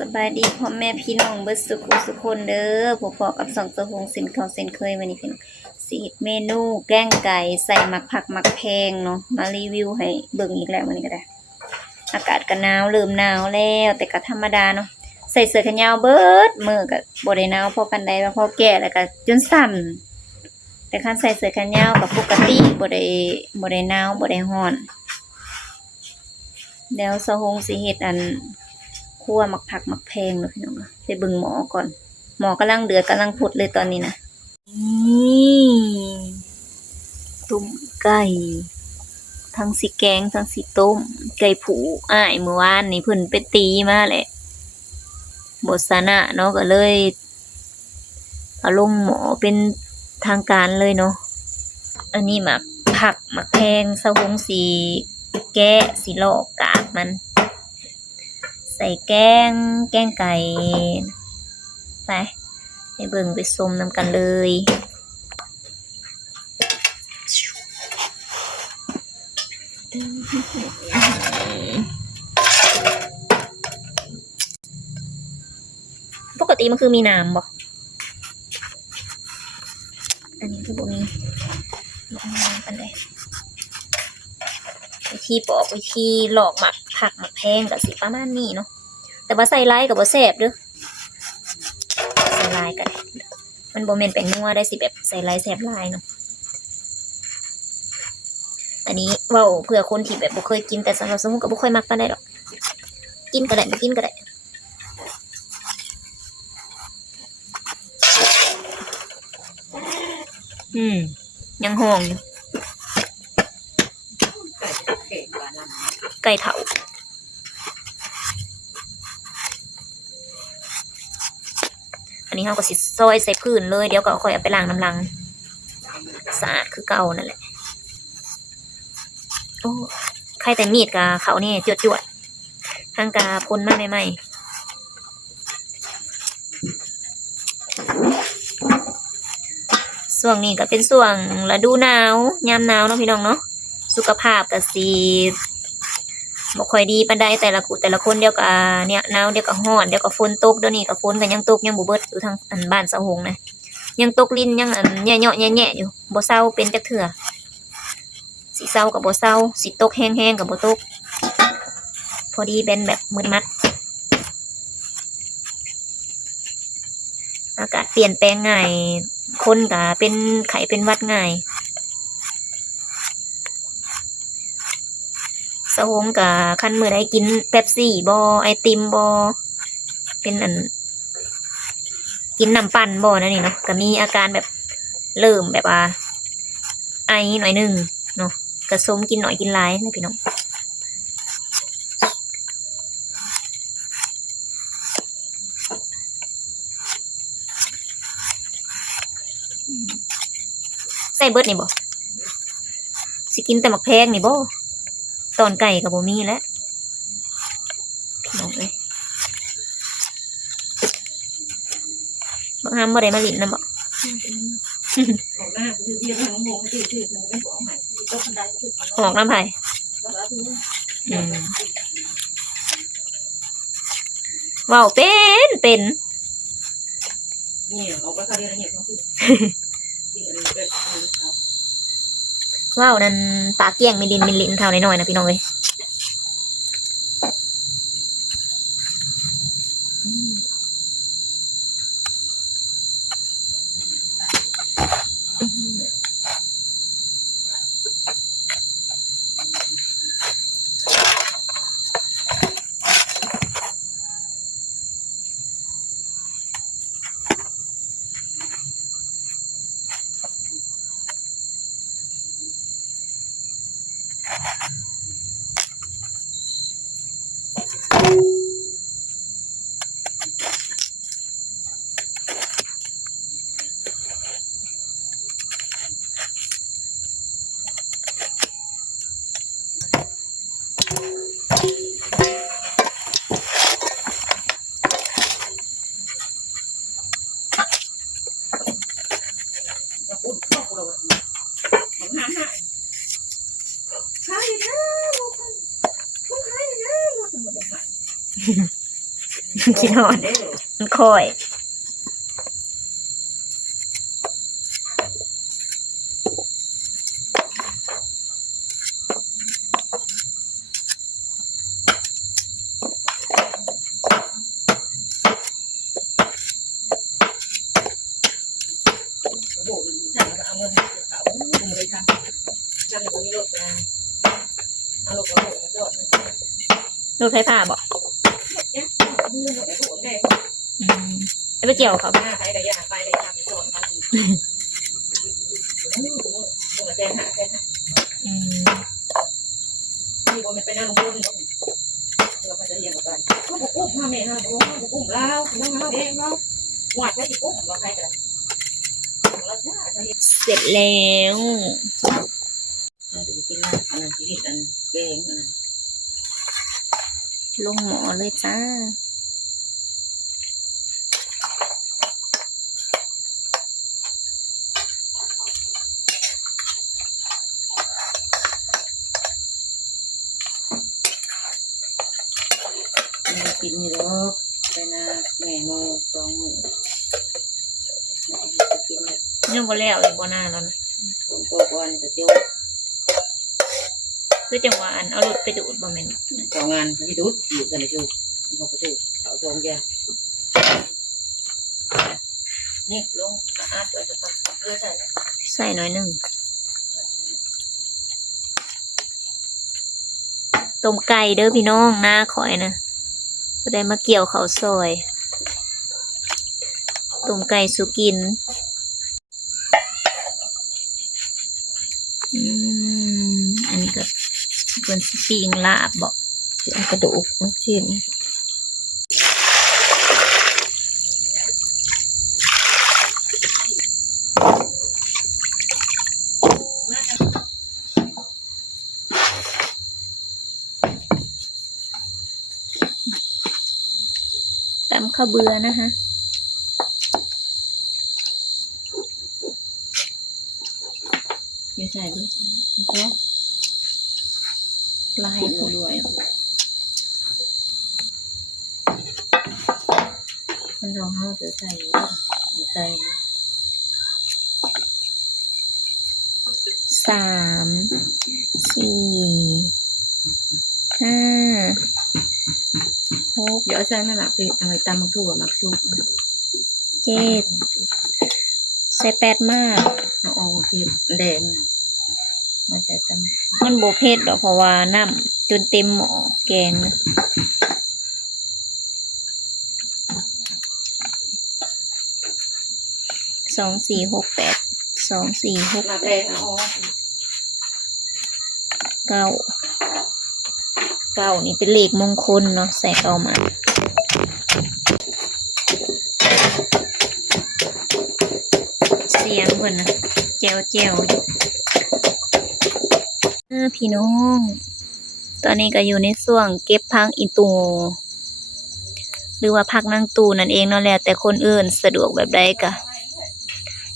สบายดีพ่อแม่พี่น้องเบิดสุขคนเด้อพบกับสองตัวหงสินเขาเซนเคยวันนี้พี่น้องสิเฮ็ดเมนูแกงไก่ใส่หมักผักหมักแพงเนาะมารีวิวให้เบิ่งอีกแล้ววันนี้ก็ได้อากาศก็หนาวเริ่มหนาวแล้วแต่ก็ธรรมดาเนาะใส่เสื้อแขนยาวเบิดมือก็บ่ได้หนาวพอปานใดว่าพอแก่แล้วก็จนสั่นแต่คันใส่เสื้อแขนยาวก็ปกติบ่ได้หนาวบ่ได้ร้อนแล้วสะหงสิเฮ็ดคั่วหมักผักหมักแพงเนาะพี่น้องไปเบิ่งหมอก่อนหมอกำลังเดือดกำลังพุดเลยตอนนี้นะนี่ต้มไก่ทั้งสิแกงทั้งสิต้มไก่ผูอ้ายเมื่อวานนี่เพิ่นไปตีมาแหละบทสนะเนาะก็เลยเอาลงหมอเป็นทางการเลยเนาะอันนี้หมักผักหมักแพงสะหงสีแกะสีลอกกากมันใส่แกงไก่ไปเบิ่งไปส้มน้ำกันเลยปกติมันคือมีน้ำบ่อันนี้คือบ่มีน้ำกันเลยวิธีปอกวิธีหลอกหมักผักหมักแพงกับสิประมาณนี้เนาะแต่ว่าใส่ลายกับบ่แซ่บเด้อใส่ลายกันมันบ่แม่นเป็นนัวได้สิแบบใส่ลายแซ่บลายเนาะอันนี้เว้าเผื่อคนที่แบบบ่เคยกินแต่สำหรับสมมุติก็บ่ค่อยมักปานใดดอกกินก็ได้บ่กินก็ได้ยังห่วงอยู่ไก่เถาอันนี้เราก็สิซอยใส่พื้นเลยเดี๋ยวก็ค่อยเอาไปล้างน้ำลังสะอาดคือเก่านั่นแหละโอ้ใครแต่มีดกับเขาเนี่ยจวดทางกาพ่นมาใหม่ช่วงนี้ก็เป็นช่วงฤดูหนาวยามหนาวเนาะพี่น้องเนาะสุขภาพก็สิบ่ค่อยดีปานใดแต่ละคนเดี๋ยวก็เนี่ยหนาวเดี๋ยวก็ร้อนเดี๋ยวก็ฝนตกเดี๋ยวนี้ก็ฝนก็ยังตกยังบ่เบิดอยู่ทางบ้านเสาหงนะยังตกลิ้นยังแย่ๆแย่ๆอยู่บ่เซาเป็นจักเทื่อสิเซาก็บ่เซาสิตกแห้งๆก็บ่ตกพอดีเป็นแบบมืดมัดอากาศเปลี่ยนแปลงง่ายคนก็เป็นไข้เป็นหวัดง่ายสะหงกับคันมื้อใดกินเป๊ปซี่บ่ไอติมบ่เป็นกินน้ำปั่นบ่นั่นนี่เนาะก็มีอาการแบบเริ่มแบบว่าไอหน่อยนึงเนาะกระสมกินหน่อยกินหลายนะพี่น้องใส่เบิดนี่บ่สิกินแต่หมักแพงนี่บ่ตอนไก่กับบ่มีแล้วพี่น้องเลยบางครั้งบ่ได้มาลิ้นนะบ่ออกน้ำไผ่ว้าวเป็นว้าวนั่นปลาเกี้ยงมีลิ้นเท่าน้อยๆนะพี่น้องเลย กินหอดมันคอยลูกไฟผ้าบอกไปเกี่ยวเขาไปใครได้ยาไปได้ทำสอนมันแซนหานี่บนมันไปนั่งบนเราก็จะเรียนกันก็บุกอุ้มมาเมย์นะบุกอุ้มแล้วน้องเราเองเนาะหวดใช้อีกอุ้มเราใครกันเสร็จแล้วดูกินนะอันนั้นชีวิตอันแกงอันนั้นลงหม้อเลยจ้ากินนี่หรอกไปนาแม่โมสองมือยังบ่แล้วเลยบ่น่าแล้วนะผมโตก่อนจะเที่ยวคือจังหวะอันเอารถไปดูดบ่แม่นสองงานไปดูดอยู่กันเลยจูบ่ไปดูเขาทองแกนี่ลงสะอาดไว้จะต้องเกลือใส่หน่อยนึงต้มไก่เด้อพี่น้องหน้าข่อยนะก็ได้มาเกี่ยวข้าวซอยต้มไก่สุกินอันนี้ก็เป็นสปริงลาบบอกกระดูกชิ้นตำข้าวเบื่อนะคะไม่ใช่ด้วยเพราะลายเขาด้วยมันลองเขาจะใส่3 4 5 6เดี๋ยวใส่ไม่หมักเลยเอาไปตำมักถั่วมักซุป7ใส่8มากเอาออกเผ็ดแดงมาใส่ตำมันโบเผ็ดหรอกเพราะว่าน้ำจนเต็มหม้อแกงนะ9นี่เป็นเลขมงคลเนาะใส่เข้ามาเสียงเพิ่นนะแจวพี่น้องตอนนี้ก็อยู่ในช่วงเก็บพักอีตูหรือว่าพักนั่งตูนั่นเองเนาะแล้วแต่คนอื่นสะดวกแบบใดก็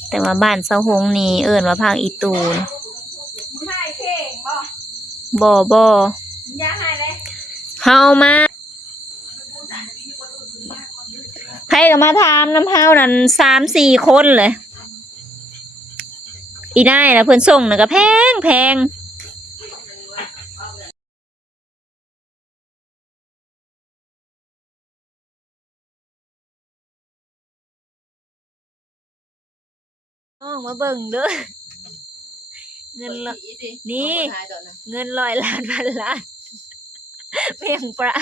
แต่ว่าบ้านเซาหงนี่เอิ้นว่าพักอีตูบ่เฮามาใครก็มาถามน้ำเฮานั่น3-4 คนเลยอีได้นะเพิ่นส่งน่ะก็แพงมาเบิ่งเด้อเงินนี่เงิน100 ล้านพันล้านเพียงปลา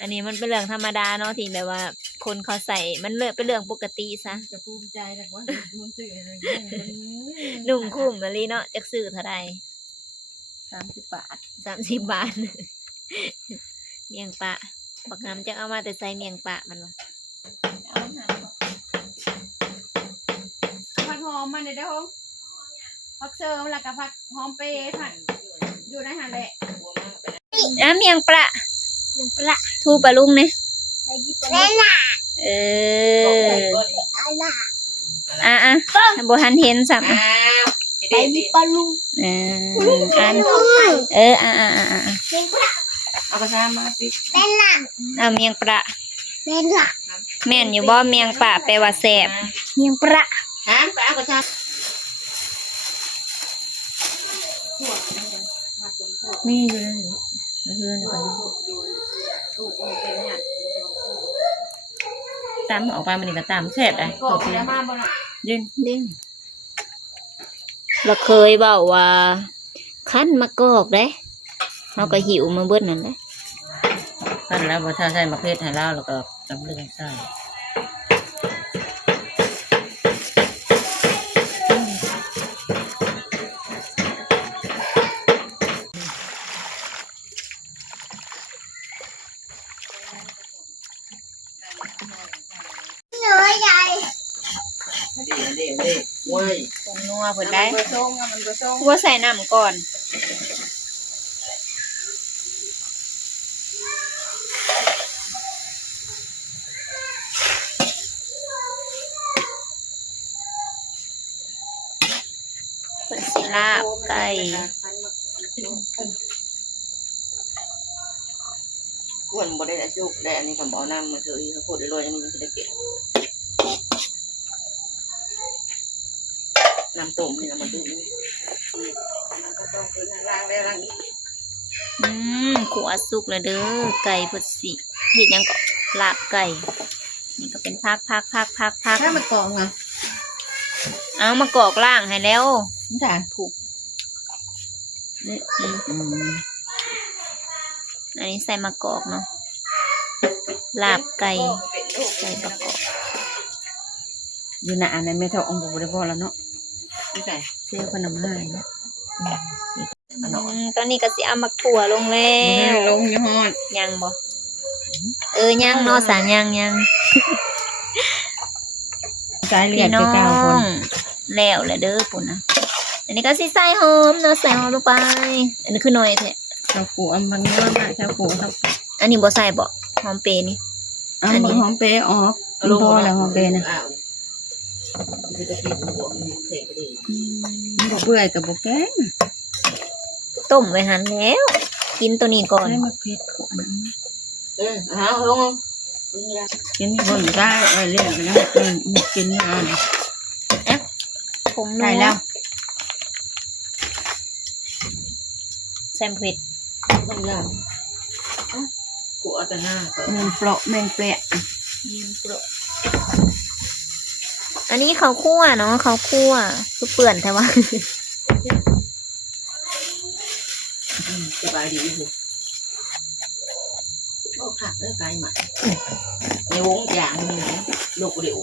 อันนี้มันเป็นเรื่องธรรมดาเนาะที่แบบว่าคนเขาใส่มันเป็นเรื่องปกติซะจะภูมิใจแต่ว่ามันซื้ออะไรหนุ่มคุ้มมาลีเนาะจักซื้อเท่าใด30 บาทเมียงปะบักงามจะเอามาแต่ใส่เมียงปะมันวะผักหอมมันเด้อผักเสริมแล้วก็ผักหอมเปรี้ยวผักอยู่ในหันแหละเมียงปลาทูปลาลุงเนี่ยโบหันเห็นสัม ไปมีปลาลูก อันเอากระซามาปิด เป็นหลัง เอาเมียงปลา เป็นหลัง แม่นอยู่บ่เมียงปลาแปลว่าแซ่บเมียงปลา หามไปเอากระซา มีอยู่นั่นเฮือนก่อนตามออกไปมันนี่ก็ตามแซ่บได้ กบแล้วมาบ่ล่ะ เด้งเราเคยเว้าว่าคั้นมะกอกเด้เราก็หิวมาเบิดนั่นแหละ ขั้นแล้วบ่ถ้าใส่มะเขือให้เราแล้วก็ตำลึงใส่ หนูใหญ่ เด้เว้ย ผงนัวเพิ่นได้ มันส่งมันก็ส่ง ว่าใส่น้ำก่อนเพิ่นสิลาบไก่ อ้วนบ่ได้อายุได้อันนี้ก็บ่เอาน้ำมาซื้อเขาพูดได้เลยอันนี้มันสิได้เก็บน้ำต้มนี่นะมันดื้อนี่ก็ต้องคือล้างได้ล้างอีก ขัวสุกแล้วเด้อไก่เพิ่นสิเฮ็ดหยังก็ลาบไก่ นี่ก็เป็นพัก ถ้ามันกรองอ่ะ เอามากอกล่างให้แล้ว นี่จ้ะ ถูกนี่อันนี้ใส่มะกอกเนาะลาบไก่ใส่มะกอก อยู่หน้าอันนั้นไม่เท่าองค์บ่ได้พอแล้วเนาะนี่ใส่ เสื้อคนน้ำหายนะ ตอนนี้ก็สิเอามักถั่วลงแล้ ล ว งยี่ห้อ ยังบ่ยังเนาะสารยัง สายเลือ พี่ ด น้อ คือเก่าคน งแล้วแหละเด้อปุ่นนะอันนี้ก็สิใส่หอมเนาะใส่หอมลงไป อันนี้คือน้อยแท้ ชาวกูอันบางเนื้อมาชาวกูครับ อันนี้บ่ใส่บ่หอมเปรย์นี่ อันนี้หอมเปย์ออกพอแล้วหอมเปย์นะบ่เบื่อกับบ่แกง ต้มไว้หั่นแล้ว กินตัวนี้ก่อน ให้มาเผ็ดขวนะเอาลงกินบ่อยู่ได้เรียกนะกินอ่าน ผงนั ได้ ว แล้ว แซมเผ็ด ต้องย่างกูเอาแต่หน้าแมงเปราะแมงเปะ ยืมโปรอันนี้ข้าวคั่วเนาะข้าวคั่วคือเปื่อนแต่ว่า สบายดีอยู่โอ้ค่ะเออไกลมาในวงอย่างนี้ลูกเดียว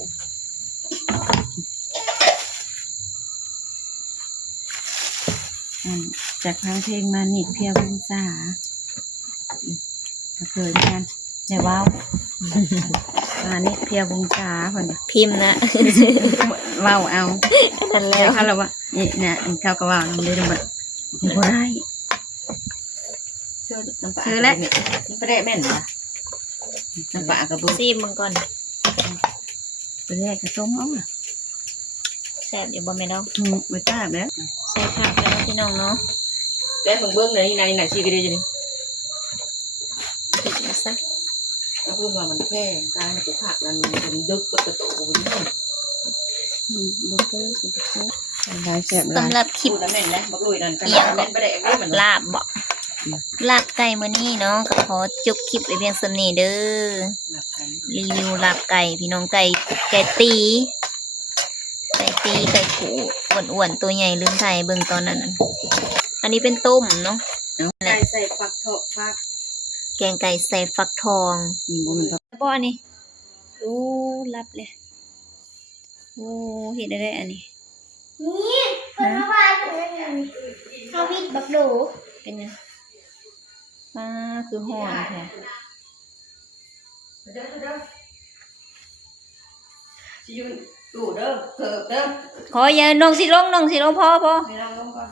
จากทางเพลงมานิดเพียบุญษาเคยกันเดี๋ยวว้าวมานิดเพียบุญษาคน พิมพ์นะ ว้าวเอา นั่นแล้ แล้ว วเขาเราว่านี่เนี่ยข้าวกระว่าวน้ำเลยมันบ่ได้ซื้อแล้วนี่ประเดี๋ยวแม่นนะน้ำปลากระบุ ซีมมันก่อน ประเดี๋ยวกระส้มเอาอ่ะ แซ่บเดี๋ยวบ่แม่นเอา ไม่กล้าแล้ว ใส่ผักแล้วพี่น้องเนาะ แล้วมึงเบิ้งเลยไหนชีก็ได้จะนี่ ติดมาซะ ถ้าพูดว่ามันแค่การมันจะผักนั้นมันดึกกระโตกวิ่งบุกเบิ้งได้แซ่บ สำหรับคลิป แล้วแม่นนะบักลุยนั่นกันแม่นประเดี๋ยวมัน ลาบบ่ลาบไก่มื้อนี้เนาะก็ขอจบคลิปไว้เพียงส่ำนี้เด้อรีวิวลาบไก่พี่น้องไก่ตีไก่ขู่อ้วนๆตัวใหญ่ลืมถ่ายเบิ่งตอนนั้นน่ะอันนี้เป็นต้มเนาะ ไก่ใส่ฟักทองฟัก แกงไก่ใส่ฟักทอง บ่มัน บ่อันนี้อู้รับเลยโอ้เฮ็ดได้อันนี้ นี่คนละวายถึงนั่นเขาพิดบักดู เป็นยังป้าคือห่อนแท้ ดูเด้อเกิบเด้อ ขออย่าน้องสิลงพอ ให้เราลงก่อน